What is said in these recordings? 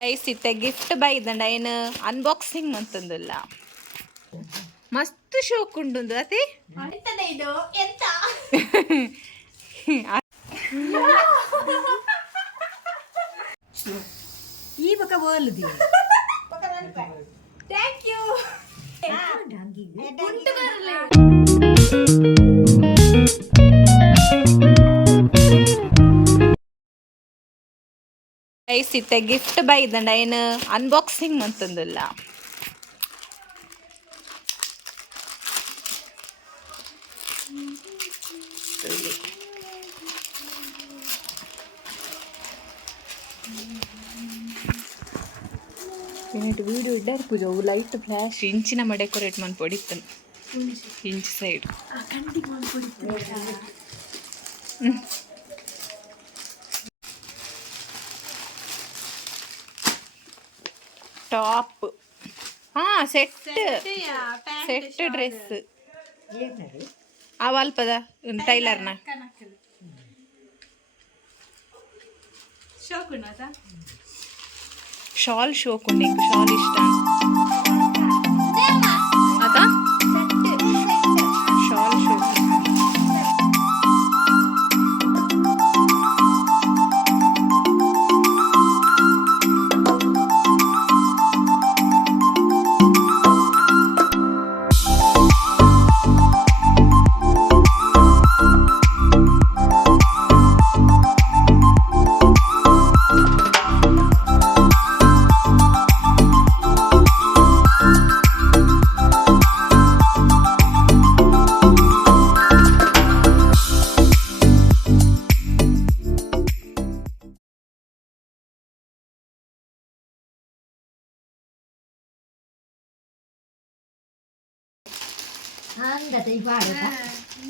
ಐಸಿತ್ತೆ gift ಬೈದಂಡ ಏನು unboxing ಅಂತಂದಿಲ್ಲ ಮಸ್ತ್ ಶೋಕ್ ಉಂಡು ಅತಿ ಇದು ಎಂತ ಈ ಬಕ ಬೋಲ್ದಿ ಥ್ಯಾಂಕ್ ಯು ಐಸಿತ್ತೆ ಗಿಫ್ಟ್ ಬೈದಂಡ ಏನು ಅನ್ಬಾಕ್ಸಿಂಗ್ ಅಂತಂದಿಲ್ಲ വീഡിയോ ഇടാൻ പൂജ ലൈറ്റ് ഫ്ലാഷ് ಇಂಚಿನ ಡೆಕೋರೇಟ್ ಮಾಡಿ ಪೊಡಿತನು ಇಂಚ್ ಸೈಡ್ ಟಾಪ್ ಹಾ ಸೆಟ್ ಸೆಟ್ ಡ್ರೆಸ್ ಅಲ್ಪದ ಟೈಲರ್ನ ಶಾಲ್ ಶೋಕುಂಡು ಇಂಕ್ ಶಾಲ್ ಇಷ್ಟ ಅದಾ ಶಾಲ್ ಶೋಕು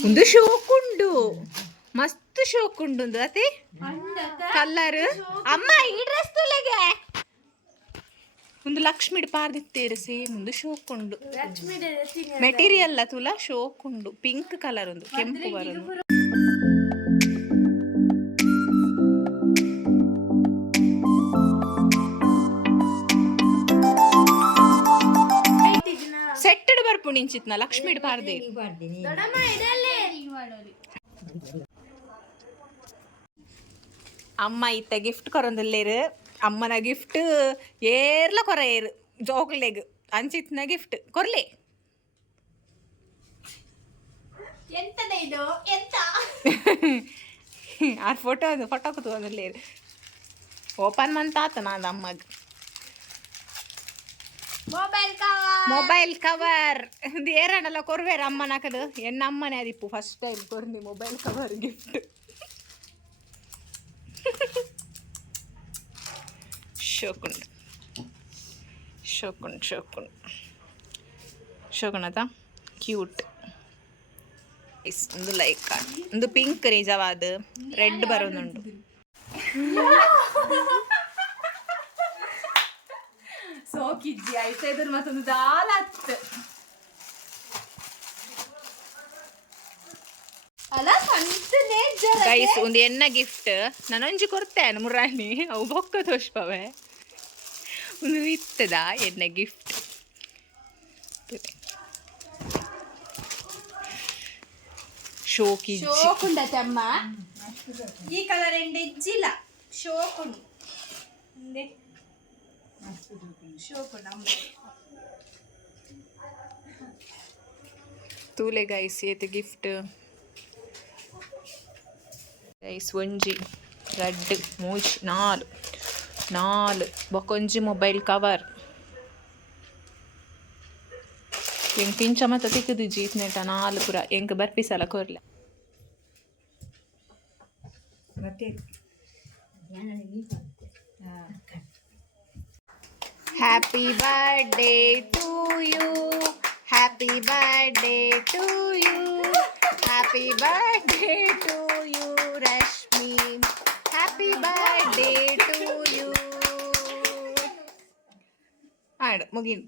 ಒಂದು ಶೋಕುಂಡು ಮಸ್ತ್ ಶೋಕುಂಡು ಅತಿ ಕಲ್ಲರ್ ಅಮ್ಮ ಈ ಡ್ರೆಸ್ ತುಲೆಗೆ ಒಂದು ಲಕ್ಷ್ಮಿ ಪಾರ್ದಿತ್ತೇರು ಸೇಮ್ ಒಂದು ಶೋಕುಂಡು ಮೆಟೀರಿಯಲ್ ತುಲ ಶೋಕುಂಡು ಪಿಂಕ್ ಕಲರ್ ಒಂದು ಕೆಂಪು ಬರೋದು ಸೆಟ್ಟಡ್ ಬರ್ಪುಂಡು ಇಂಚಿತ್ನ ಲಕ್ಷ್ಮಿ ಪಾರ್ದೆ ಅಮ್ಮ ಇತ್ತ ಗಿಫ್ಟ್ ಕೊರೊಂದುಲ್ಲೇರು ಅಮ್ಮನ ಗಿಫ್ಟ್ ಏರ್ಲ ಕೊರೆಯರು ಜೋಕ್ಲೆಗ್ ಅಂಚಿತ್ನ ಗಿಫ್ಟ್ ಕೊರ್ಲೆ ಎಂತದ ಇದು ಎಂತ ಆ ಫೋಟೋ ಕೂತ್ಕೊಂಡಲ್ಲೇರು ಓಪನ್ ಮಂತಾತ ನಾದ ಅಮ್ಮಗ್ ಮೊಬೈಲ್ ಕವರ್ ಇದು ಏರಡಲ್ಲ ಕೊರ್ವೇರ ಅಮ್ಮನಕದು ಎನ್ನ ಅಮ್ಮನೇ ಅದಿಪ್ಪು ಫಸ್ಟ್ ಟೈಮ್ ಕೊರ್ನಿ ಮೊಬೈಲ್ ಕವರ್ ಗಿಫ್ಟ್ ಶೋಕುಂಡು ಶೋಕುಂಡು ಶೋಕುಂಡು ಶೋಕುಣತ ಕ್ಯೂಟ್ ಒಂದು ಲೈಕ್ ಒಂದು ಪಿಂಕ್ ನಿಜವಾದ ರೆಡ್ ಬರೋದುಂಡು ಸೋಕಿಜ್ಜಿ ಆಯ್ತಾ ಇದ್ರ ಮತ್ತೊಂದು ದಾಲತ್ ಗೈಸ್ ಒಂದು ಎನ್ನ ಗಿಫ್ಟ್ ನಾನೊಂಜಿ ಕೊರ್ತೇನೆ ಮುರಾಣಿ ಅವು ಬೊಕ್ಕ ತೋಷ್ಪವೆ ಒಂದು ಇತ್ತದ ಎನ್ನ ಗಿಫ್ಟ್ ಶೋಕುಂಡಮ್ಮ ಈ ಕಲರ್ ಎಂಡ್ ಇಜ್ಜಿಲ್ಲ ಶೋಕುಂಡು ತೂಲೆ ಗೈಸ್ ಏತ್ ಗಿಫ್ಟ್ ಗೈಸ್ ಒಂಜಿ ರೆಡ್ ಮೂಜಿ ನಾಲ್ ಬೊಕೊಂಜಿ ಮೊಬೈಲ್ ಕವರ್ ಎಂಕ್ ಪಿಂಚ ಮತ್ತ ತಿಕ್ಕದು ಜೀತ್ನೆಟ ನಾಲ್ ಪುರ ಎಂಕ್ ಬರ್ಪಿಸಲ ಕೊರ್ಲೆ Happy birthday to you. Happy birthday to you. Happy birthday to you, Rashmi. Happy birthday to you. ಆಡ್ ಮುಗಿನ್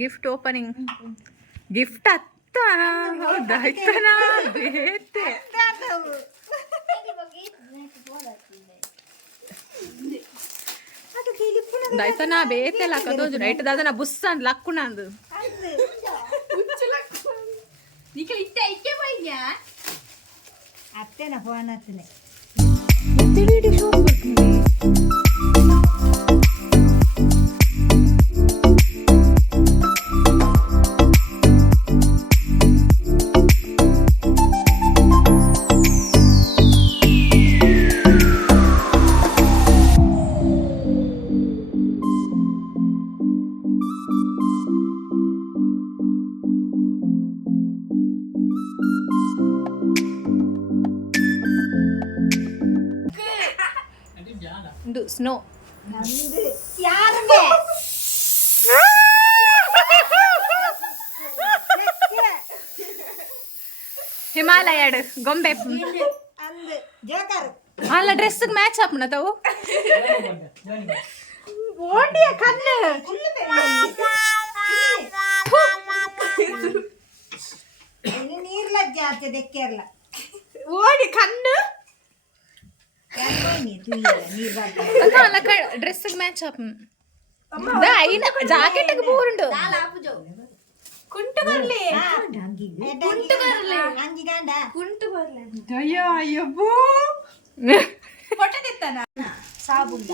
ಗಿಫ್ಟ್ ಓಪನಿಂಗ್ ಗಿಫ್ಟ್ ಅತ್ತ ಹೌದಾ ಇತ್ತನಾ ಬೇತೆ ದೈತನಾ ಬೇತೆ ಲಕ್ಕ ತೋಜು ರೈಟ್ ದಾದನ ಬುಸ್ ಅಂದ್ ಲಕ್ಕುಣ ಅಂದು నీకు ఇట్టే ఇట్టే పోయినా ಅತ್ತೆನ ಫೋನ್ ಹತ್ತಲೆ ಮತ್ತೆ ವಿಡಿಯೋ ಶೂಟ್ ಮಾಡ್ತೀನಿ ಇದು ಸ್ನೋ ಯಾರಿಗೆ ಹಿಮಾಲಯಡ್ ಗೊಂಬೆ ಅಂದ್ ಜೋಕರ್ ಅಲ್ಲ ಡ್ರೆಸ್ ಮ್ಯಾಚ್ ಆಪ್ನ ತಾವು ಓಡಿಯ ಕಣ್ಣು ನೀರ್ಲ ಜಾಸ್ತಿ ದೆಕ್ಕೆರ್ಲ ಓಡಿ ಕಣ್ಣು ನೀರ್ ಡ್ರೆಸ್ ಮ್ಯಾಚ್ ಆಪ್ ಜಾಕೆಟ್ ಪೂರುಂಡು కుంటు బర్లే ಅಂಗಿಗಾಂಡ కుంటు బర్లే ಅಯ್ಯೋ ಅಯ್ಯಬ್ಬೋ పొట్ట తిత్తానా ಸಾಬುಂದ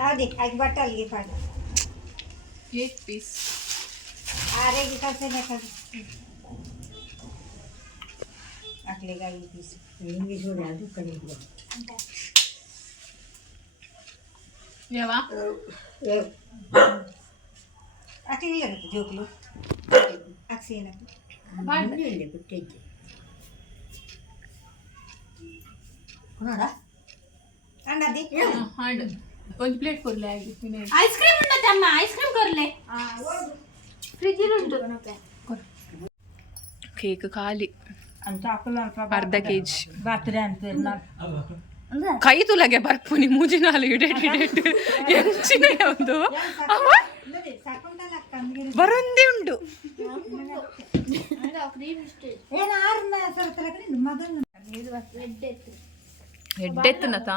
ಹೌದಿ ಆಗಿ ಬಟ್ಟಲ್ಗೆ ಪಾಡ 8 ಪೀಸ್ ಆರೆಗೆ ಕಲ್ಸನೆ ಕಲ್ಸ ಅಕ್ಲೆಗೆ 5 ಪೀಸ್ ನಿಂಗೆ ಜೋಡಿ ಅದು ಕಡಿಮೆ ಯಾವಾ ಅಕ್ಲಿಲ್ಲ ಜೋಕ್ಲು ಅಕ್ಸೇನ ಮಣ್ಣಲ್ಲಿ ಬಿಟ್ಟಿದ್ದೆ ನೋಡ ಅಣ್ಣದಿ ಹಾಂಡ್ ಒಂದು ಪ್ಲೇಟ್ ಕೊಡ್ಲೆ ಆಗಿ ఐస్ క్రీమ్ ఉన్నదమ్మ ఐస్ క్రీమ్ కొర్లే ఫ్రిడ్జ్ లో ఉండు ಕೇಕ್ ಖಾಲಿ ಅಂತ ಅರ್ಧ ಕೆಜಿ ಬರ್ತ್ಡೇ ಅಂತ ಕೈ ತುಲಗೆ ಬರ್ಪುನಿ ಮೂಜಿನಾಲು ಇಡೇಟ್ ಎಂಚಿನ ಯಾವುದು ಬರೊಂದೇ ಉಂಡು ಏನು ಆರ್ನ ಸರತಲಕ್ಕೆ ಮಗನ ಎಡ್ಡೆತ್ತುನತ